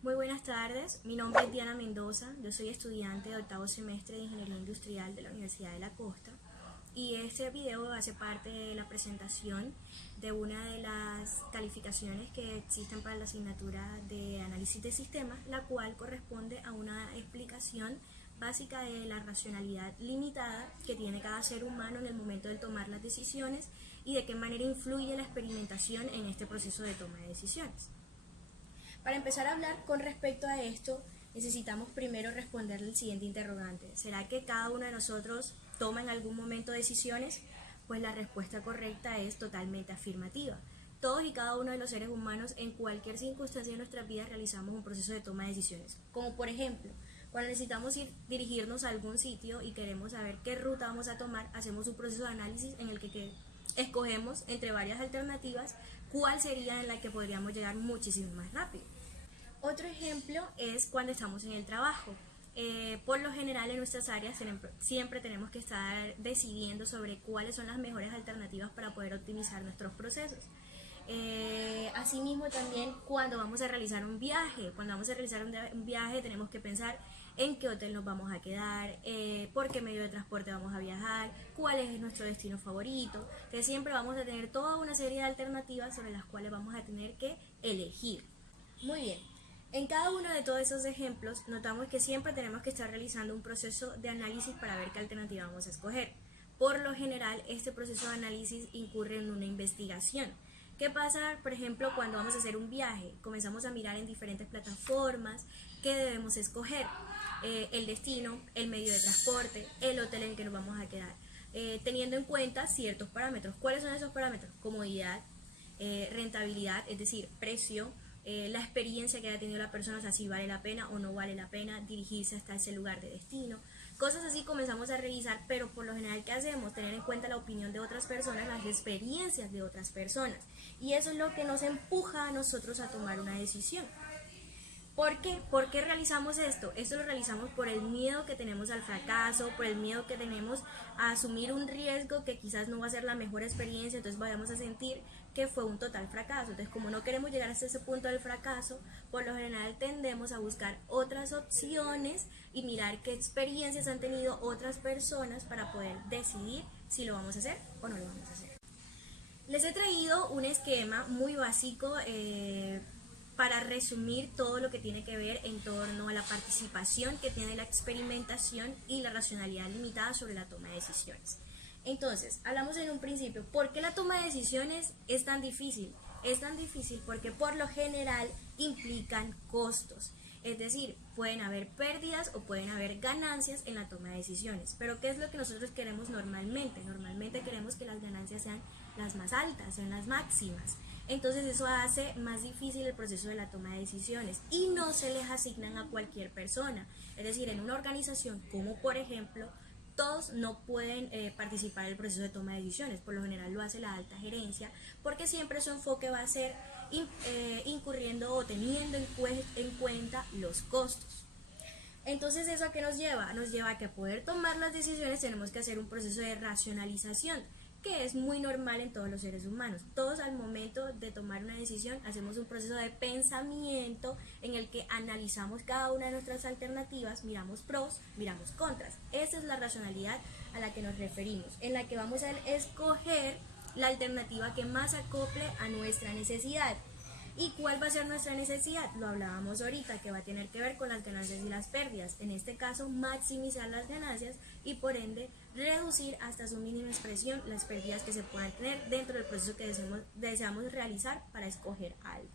Muy buenas tardes, mi nombre es Diana Mendoza, yo soy estudiante de octavo semestre de Ingeniería Industrial de la Universidad de la Costa y este video hace parte de la presentación de una de las calificaciones que existen para la asignatura de análisis de sistemas, la cual corresponde a una explicación básica de la racionalidad limitada que tiene cada ser humano en el momento de tomar las decisiones y de qué manera influye la experimentación en este proceso de toma de decisiones. Para empezar a hablar con respecto a esto, necesitamos primero responderle el siguiente interrogante. ¿Será que cada uno de nosotros toma en algún momento decisiones? Pues la respuesta correcta es totalmente afirmativa. Todos y cada uno de los seres humanos en cualquier circunstancia de nuestras vidas realizamos un proceso de toma de decisiones. Como por ejemplo, cuando necesitamos dirigirnos a algún sitio y queremos saber qué ruta vamos a tomar, hacemos un proceso de análisis en el que escogemos entre varias alternativas cuál sería en la que podríamos llegar muchísimo más rápido. Otro ejemplo es cuando estamos en el trabajo. Por lo general en nuestras áreas siempre tenemos que estar decidiendo sobre cuáles son las mejores alternativas para poder optimizar nuestros procesos. Asimismo también cuando vamos a realizar un viaje, tenemos que pensar en qué hotel nos vamos a quedar, por qué medio de transporte vamos a viajar, cuál es nuestro destino favorito, que siempre vamos a tener toda una serie de alternativas sobre las cuales vamos a tener que elegir. Muy bien, en cada uno de todos esos ejemplos notamos que siempre tenemos que estar realizando un proceso de análisis para ver qué alternativa vamos a escoger. Por lo general, este proceso de análisis incurre en una investigación. ¿Qué pasa, por ejemplo, cuando vamos a hacer un viaje? Comenzamos a mirar en diferentes plataformas qué debemos escoger. El destino, el medio de transporte, el hotel en que nos vamos a quedar, teniendo en cuenta ciertos parámetros. ¿Cuáles son esos parámetros? Comodidad, rentabilidad, es decir, precio, la experiencia que haya tenido la persona, o sea, si vale la pena o no vale la pena dirigirse hasta ese lugar de destino. Cosas así comenzamos a revisar, pero por lo general, ¿qué hacemos? Tener en cuenta la opinión de otras personas, las experiencias de otras personas. Y eso es lo que nos empuja a nosotros a tomar una decisión. ¿Por qué? ¿Por qué realizamos esto? Esto lo realizamos por el miedo que tenemos al fracaso, por el miedo que tenemos a asumir un riesgo que quizás no va a ser la mejor experiencia, entonces vayamos a sentir que fue un total fracaso. Entonces, como no queremos llegar hasta ese punto del fracaso, por lo general tendemos a buscar otras opciones y mirar qué experiencias han tenido otras personas para poder decidir si lo vamos a hacer o no lo vamos a hacer. Les he traído un esquema muy básico para resumir todo lo que tiene que ver en torno a la participación que tiene la experimentación y la racionalidad limitada sobre la toma de decisiones. Entonces, hablamos en un principio, ¿por qué la toma de decisiones es tan difícil? Es tan difícil porque por lo general implican costos. Es decir, pueden haber pérdidas o pueden haber ganancias en la toma de decisiones. Pero ¿qué es lo que nosotros queremos normalmente? Normalmente queremos que las ganancias sean las más altas, sean las máximas. Entonces eso hace más difícil el proceso de la toma de decisiones y no se les asignan a cualquier persona. Es decir, en una organización como por ejemplo, todos no pueden participar en el proceso de toma de decisiones, por lo general lo hace la alta gerencia, porque siempre su enfoque va a ser incurriendo o teniendo en cuenta los costos. Entonces, ¿eso a qué nos lleva? Nos lleva a que poder tomar las decisiones tenemos que hacer un proceso de racionalización, que es muy normal en todos los seres humanos. Todos al momento de tomar una decisión hacemos un proceso de pensamiento en el que analizamos cada una de nuestras alternativas, miramos pros, miramos contras. Esa es la racionalidad a la que nos referimos, en la que vamos a escoger la alternativa que más acople a nuestra necesidad. ¿Y cuál va a ser nuestra necesidad? Lo hablábamos ahorita, que va a tener que ver con las ganancias y las pérdidas. En este caso, maximizar las ganancias y por ende reducir hasta su mínima expresión las pérdidas que se puedan tener dentro del proceso que deseamos realizar para escoger algo.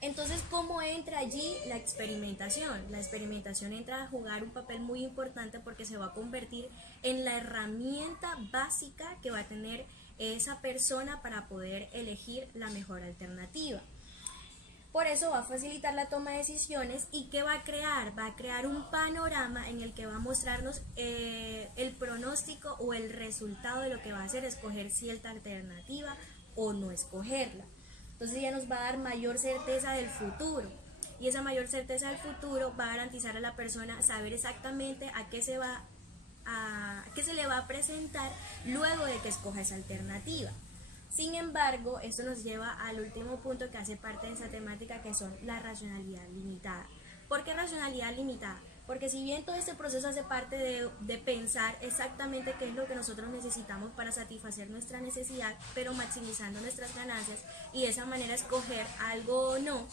Entonces, ¿cómo entra allí la experimentación? La experimentación entra a jugar un papel muy importante porque se va a convertir en la herramienta básica que va a tener esa persona para poder elegir la mejor alternativa. Por eso va a facilitar la toma de decisiones y ¿qué va a crear? Va a crear un panorama en el que va a mostrarnos el pronóstico o el resultado de lo que va a hacer escoger cierta alternativa o no escogerla. Entonces ya nos va a dar mayor certeza del futuro y esa mayor certeza del futuro va a garantizar a la persona saber exactamente a qué se le va a presentar luego de que escoja esa alternativa. Sin embargo, esto nos lleva al último punto que hace parte de esa temática, que son la racionalidad limitada. ¿Por qué racionalidad limitada? Porque si bien todo este proceso hace parte de pensar exactamente qué es lo que nosotros necesitamos para satisfacer nuestra necesidad, pero maximizando nuestras ganancias y de esa manera escoger algo o no,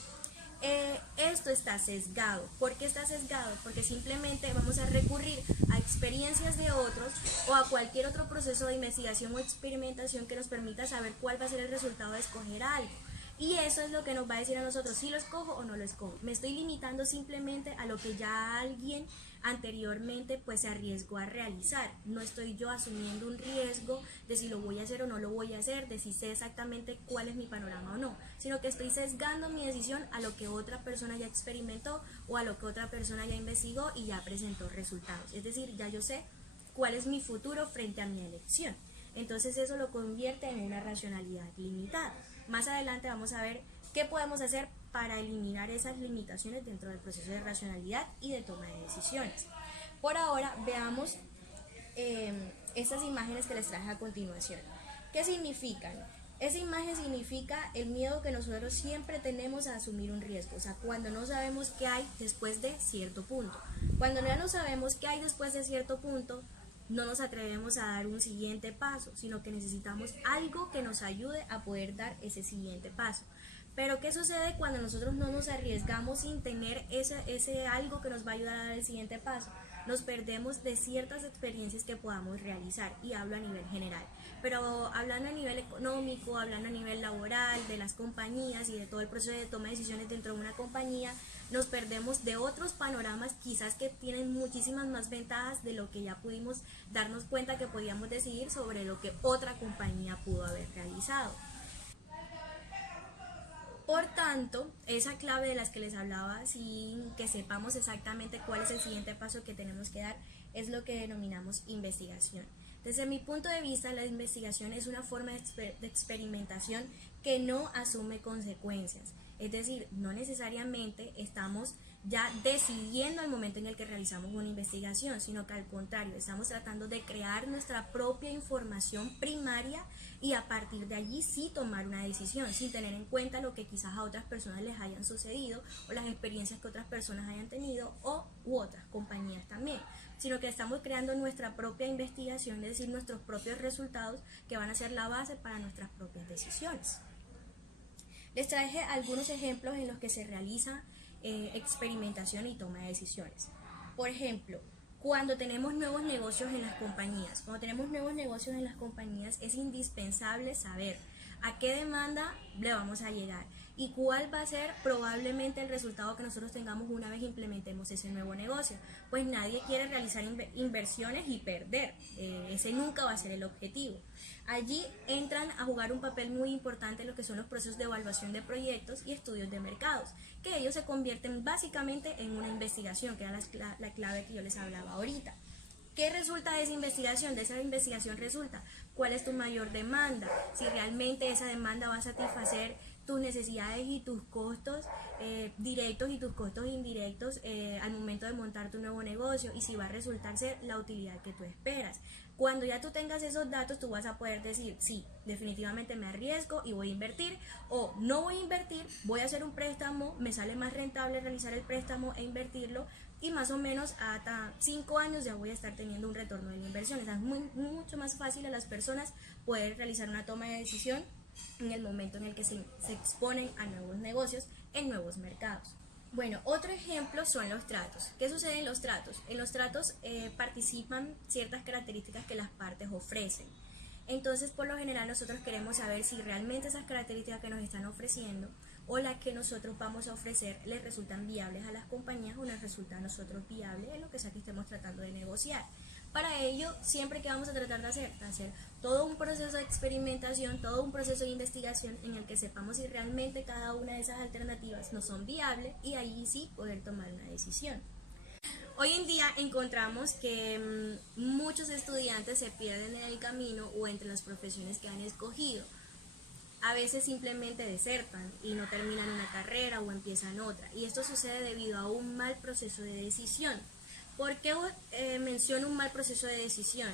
esto está sesgado. ¿Por qué está sesgado? Porque simplemente vamos a recurrir a experiencias de otros o a cualquier otro proceso de investigación o experimentación que nos permita saber cuál va a ser el resultado de escoger algo. Y eso es lo que nos va a decir a nosotros si lo escojo o no lo escojo. Me estoy limitando simplemente a lo que ya alguien anteriormente pues se arriesgó a realizar. No estoy yo asumiendo un riesgo de si lo voy a hacer o no lo voy a hacer, de si sé exactamente cuál es mi panorama o no, sino que estoy sesgando mi decisión a lo que otra persona ya experimentó o a lo que otra persona ya investigó y ya presentó resultados. Es decir, ya yo sé cuál es mi futuro frente a mi elección. Entonces eso lo convierte en una racionalidad limitada. Más adelante vamos a ver qué podemos hacer para eliminar esas limitaciones dentro del proceso de racionalidad y de toma de decisiones. Por ahora veamos estas imágenes que les traje a continuación. ¿Qué significan? Esa imagen significa el miedo que nosotros siempre tenemos a asumir un riesgo, o sea, cuando no sabemos qué hay después de cierto punto. Cuando ya no sabemos qué hay después de cierto punto, no nos atrevemos a dar un siguiente paso, sino que necesitamos algo que nos ayude a poder dar ese siguiente paso. Pero ¿qué sucede cuando nosotros no nos arriesgamos sin tener ese algo que nos va a ayudar a dar el siguiente paso? Nos perdemos de ciertas experiencias que podamos realizar, y hablo a nivel general. Pero hablando a nivel económico, hablando a nivel laboral, de las compañías y de todo el proceso de toma de decisiones dentro de una compañía, nos perdemos de otros panoramas quizás que tienen muchísimas más ventajas de lo que ya pudimos darnos cuenta que podíamos decidir sobre lo que otra compañía pudo haber realizado. Por tanto, esa clave de las que les hablaba, sin que sepamos exactamente cuál es el siguiente paso que tenemos que dar, es lo que denominamos investigación. Desde mi punto de vista, la investigación es una forma de experimentación que no asume consecuencias. Es decir, no necesariamente estamos ya decidiendo al momento en el que realizamos una investigación, sino que al contrario, estamos tratando de crear nuestra propia información primaria y a partir de allí sí tomar una decisión, sin tener en cuenta lo que quizás a otras personas les hayan sucedido o las experiencias que otras personas hayan tenido u otras compañías también, sino que estamos creando nuestra propia investigación, es decir, nuestros propios resultados que van a ser la base para nuestras propias decisiones. Les traje algunos ejemplos en los que se realiza experimentación y toma de decisiones. Por ejemplo, cuando tenemos nuevos negocios en las compañías. Es indispensable saber a qué demanda le vamos a llegar y cuál va a ser probablemente el resultado que nosotros tengamos una vez implementemos ese nuevo negocio. Pues nadie quiere realizar inversiones y perder, ese nunca va a ser el objetivo. Allí entran a jugar un papel muy importante lo que son los procesos de evaluación de proyectos y estudios de mercados, que ellos se convierten básicamente en una investigación, que era la clave que yo les hablaba ahorita. ¿Qué resulta de esa investigación? De esa investigación resulta cuál es tu mayor demanda, si realmente esa demanda va a satisfacer tus necesidades y tus costos directos y tus costos indirectos al momento de montar tu nuevo negocio, y si va a resultar ser la utilidad que tú esperas. Cuando ya tú tengas esos datos, tú vas a poder decir, sí, definitivamente me arriesgo y voy a invertir, o no voy a invertir, voy a hacer un préstamo, me sale más rentable realizar el préstamo e invertirlo, y más o menos hasta 5 años ya voy a estar teniendo un retorno de la inversión. Es mucho más fácil a las personas poder realizar una toma de decisión en el momento en el que se exponen a nuevos negocios en nuevos mercados. Bueno, otro ejemplo son los tratos. ¿Qué sucede en los tratos? En los tratos participan ciertas características que las partes ofrecen. Entonces, por lo general, nosotros queremos saber si realmente esas características que nos están ofreciendo o las que nosotros vamos a ofrecer les resultan viables a las compañías o nos resulta a nosotros viable en lo que sea que estemos tratando de negociar. Para ello, siempre que vamos a tratar de hacer todo un proceso de experimentación, todo un proceso de investigación en el que sepamos si realmente cada una de esas alternativas no son viables, y ahí sí poder tomar una decisión. Hoy en día encontramos que muchos estudiantes se pierden en el camino o entre las profesiones que han escogido. A veces simplemente desertan y no terminan una carrera o empiezan otra, y esto sucede debido a un mal proceso de decisión. ¿Por qué menciono un mal proceso de decisión?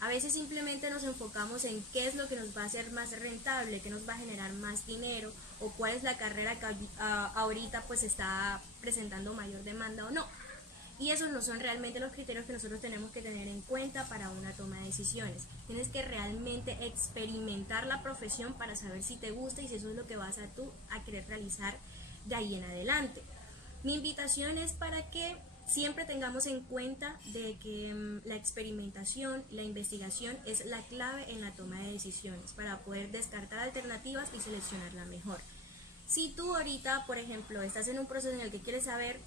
A veces simplemente nos enfocamos en qué es lo que nos va a hacer más rentable, qué nos va a generar más dinero, o cuál es la carrera que ahorita pues está presentando mayor demanda o no. Y esos no son realmente los criterios que nosotros tenemos que tener en cuenta para una toma de decisiones. Tienes que realmente experimentar la profesión para saber si te gusta y si eso es lo que vas a querer realizar de ahí en adelante. Mi invitación es para que siempre tengamos en cuenta de que la experimentación, la investigación es la clave en la toma de decisiones para poder descartar alternativas y seleccionar la mejor. Si tú ahorita, por ejemplo, estás en un proceso en el que quieres saber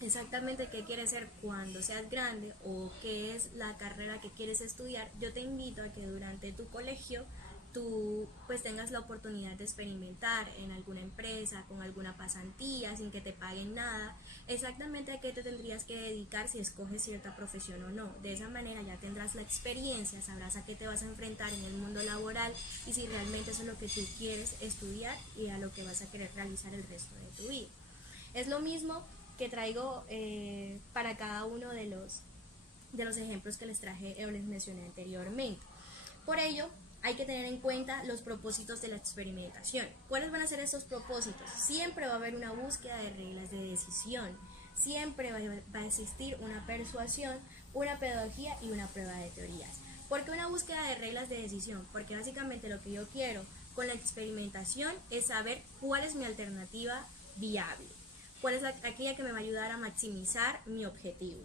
exactamente qué quieres ser cuando seas grande o qué es la carrera que quieres estudiar, yo te invito a que durante tu colegio tú pues tengas la oportunidad de experimentar en alguna empresa, con alguna pasantía, sin que te paguen nada, exactamente a qué te tendrías que dedicar si escoges cierta profesión o no. De esa manera ya tendrás la experiencia, sabrás a qué te vas a enfrentar en el mundo laboral y si realmente eso es lo que tú quieres estudiar y a lo que vas a querer realizar el resto de tu vida. Es lo mismo que traigo para cada uno de los ejemplos que les traje o les mencioné anteriormente. Por ello, hay que tener en cuenta los propósitos de la experimentación. ¿Cuáles van a ser esos propósitos? Siempre va a haber una búsqueda de reglas de decisión, siempre va a existir una persuasión, una pedagogía y una prueba de teorías. ¿Por qué una búsqueda de reglas de decisión? Porque básicamente lo que yo quiero con la experimentación es saber cuál es mi alternativa viable, cuál es aquella que me va a ayudar a maximizar mi objetivo.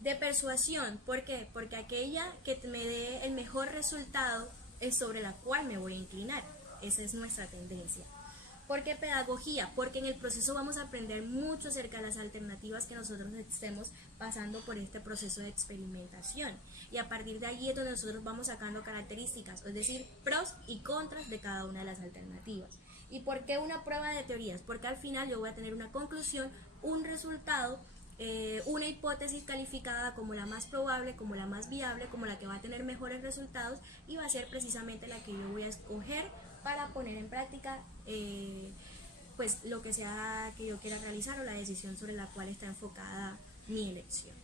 De persuasión, ¿por qué? Porque aquella que me dé el mejor resultado es sobre la cual me voy a inclinar. Esa es nuestra tendencia. ¿Por qué pedagogía? Porque en el proceso vamos a aprender mucho acerca de las alternativas que nosotros estemos pasando por este proceso de experimentación. Y a partir de allí es donde nosotros vamos sacando características, es decir, pros y contras de cada una de las alternativas. ¿Y por qué una prueba de teorías? Porque al final yo voy a tener una conclusión, un resultado, una hipótesis calificada como la más probable, como la más viable, como la que va a tener mejores resultados y va a ser precisamente la que yo voy a escoger para poner en práctica pues lo que sea que yo quiera realizar o la decisión sobre la cual está enfocada mi elección.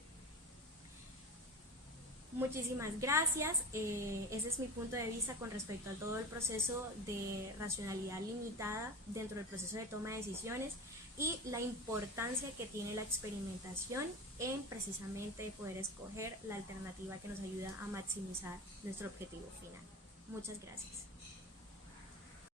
Muchísimas gracias. Ese es mi punto de vista con respecto a todo el proceso de racionalidad limitada dentro del proceso de toma de decisiones y la importancia que tiene la experimentación en precisamente poder escoger la alternativa que nos ayuda a maximizar nuestro objetivo final. Muchas gracias.